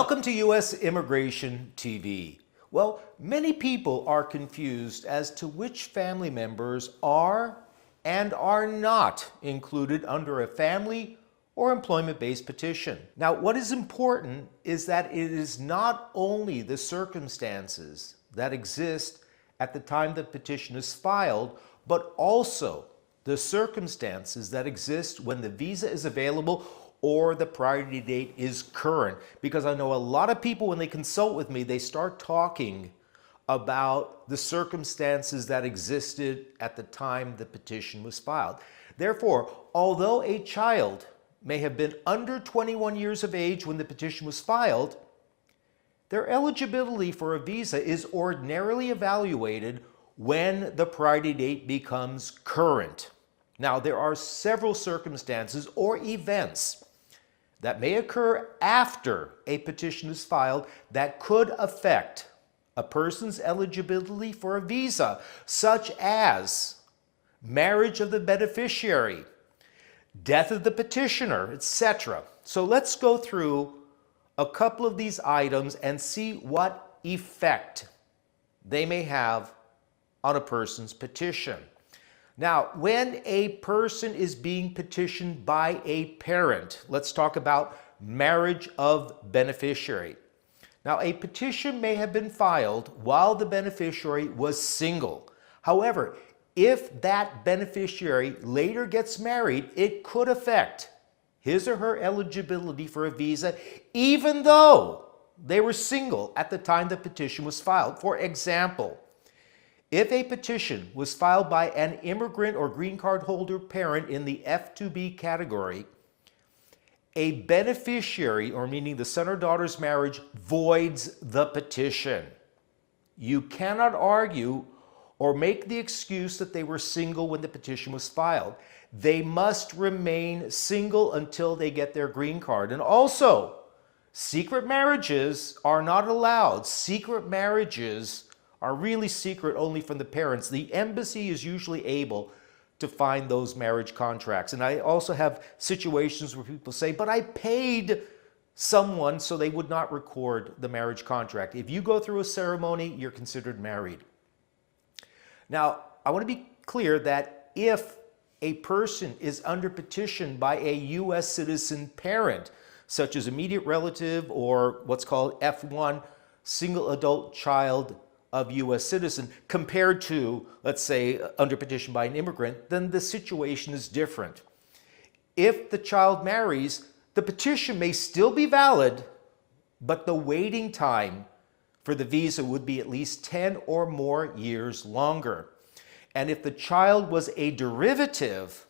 Welcome to U.S. Immigration TV. Well, many people are confused as to which family members are and are not included under a family or employment-based petition. Now, what is important is that it is not only the circumstances that exist at the time the petition is filed, but also the circumstances that exist when the visa is available or the priority date is current. Because I know a lot of people, when they consult with me, they start talking about the circumstances that existed at the time the petition was filed. Therefore, although a child may have been under 21 years of age when the petition was filed, their eligibility for a visa is ordinarily evaluated when the priority date becomes current. Now, there are several circumstances or events that may occur after a petition is filed that could affect a person's eligibility for a visa, such as marriage of the beneficiary, death of the petitioner, etc. So let's go through a couple of these items and see what effect they may have on a person's petition. Now, when a person is being petitioned by a parent, let's talk about marriage of beneficiary. Now, a petition may have been filed while the beneficiary was single. However, if that beneficiary later gets married, it could affect his or her eligibility for a visa, even though they were single at the time the petition was filed. For example, if a petition was filed by an immigrant or green card holder parent in the F2B category, a beneficiary, or meaning the son or daughter's marriage, voids the petition. You cannot argue or make the excuse that they were single when the petition was filed. They must remain single until they get their green card. And also, secret marriages are not allowed. Secret marriages are really secret only from the parents. The embassy is usually able to find those marriage contracts. And I also have situations where people say, but I paid someone so they would not record the marriage contract. If you go through a ceremony, you're considered married. Now, I want to be clear that if a person is under petition by a U.S. citizen parent, such as immediate relative or what's called F1, single adult child of U.S. citizen, compared to, let's say, under petition by an immigrant, then the situation is different. If the child marries, the petition may still be valid, but the waiting time for the visa would be at least 10 or more years longer. And if the child was a derivative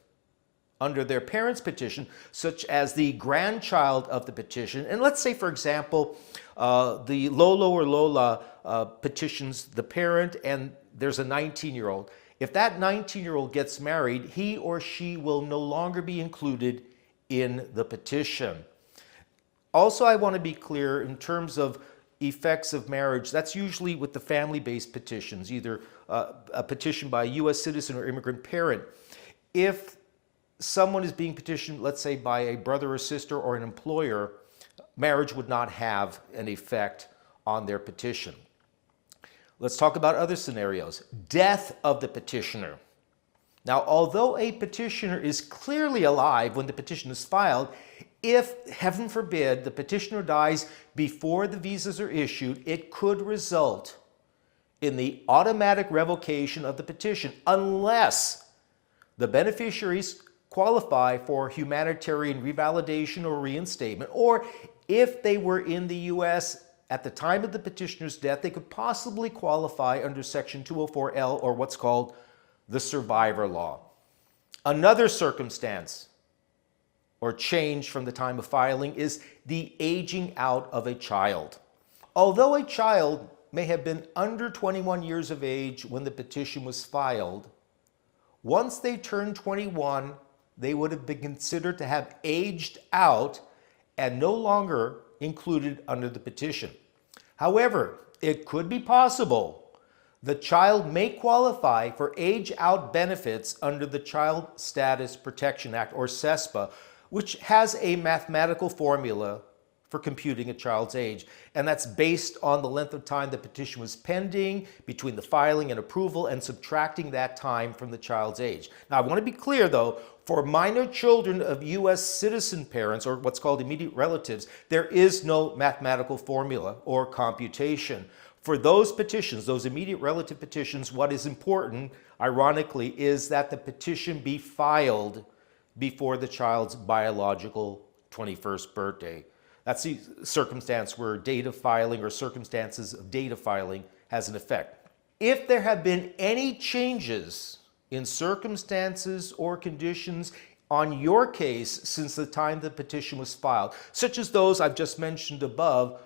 under their parents' petition, such as the grandchild of the petition, and let's say, for example, the Lolo or Lola petitions the parent and there's a 19-year-old. If that 19-year-old gets married, he or she will no longer be included in the petition. Also, I want to be clear in terms of effects of marriage. That's usually with the family-based petitions, either a petition by a U.S. citizen or immigrant parent. If someone is being petitioned, let's say, by a brother or sister or an employer, marriage would not have an effect on their petition. Let's talk about other scenarios. Death of the petitioner. Now, although a petitioner is clearly alive when the petition is filed, if, heaven forbid, the petitioner dies before the visas are issued, it could result in the automatic revocation of the petition unless the beneficiaries qualify for humanitarian revalidation or reinstatement, or if they were in the U.S. at the time of the petitioner's death, they could possibly qualify under Section 204L, or what's called the survivor law. Another circumstance or change from the time of filing is the aging out of a child. Although a child may have been under 21 years of age when the petition was filed, once they turn 21, they would have been considered to have aged out and no longer included under the petition. However, it could be possible the child may qualify for age-out benefits under the Child Status Protection Act, or CESPA, which has a mathematical formula for computing a child's age. And that's based on the length of time the petition was pending between the filing and approval and subtracting that time from the child's age. Now, I want to be clear though, for minor children of U.S. citizen parents, or what's called immediate relatives, there is no mathematical formula or computation. For those petitions, those immediate relative petitions, what is important, ironically, is that the petition be filed before the child's biological 21st birthday. That's the circumstance where date of filing or circumstances of date of filing has an effect. If there have been any changes in circumstances or conditions on your case since the time the petition was filed, such as those I've just mentioned above,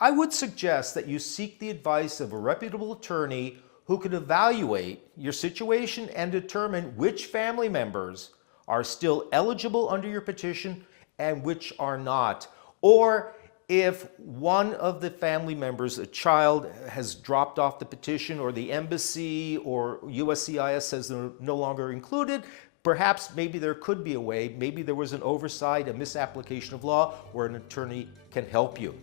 I would suggest that you seek the advice of a reputable attorney who can evaluate your situation and determine which family members are still eligible under your petition and which are not. Or if one of the family members, a child, has dropped off the petition, or the embassy or USCIS says they're no longer included, perhaps maybe there could be a way, maybe there was an oversight, a misapplication of law, where an attorney can help you.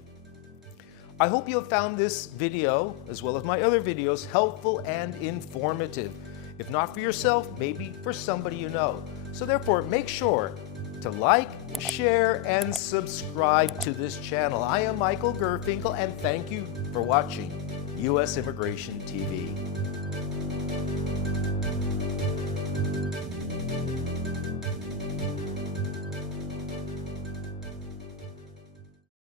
I hope you have found this video, as well as my other videos, helpful and informative. If not for yourself, maybe for somebody you know. So therefore, make sure to like, share, and subscribe to this channel. I am Michael Gurfinkel, and thank you for watching U.S. Immigration TV.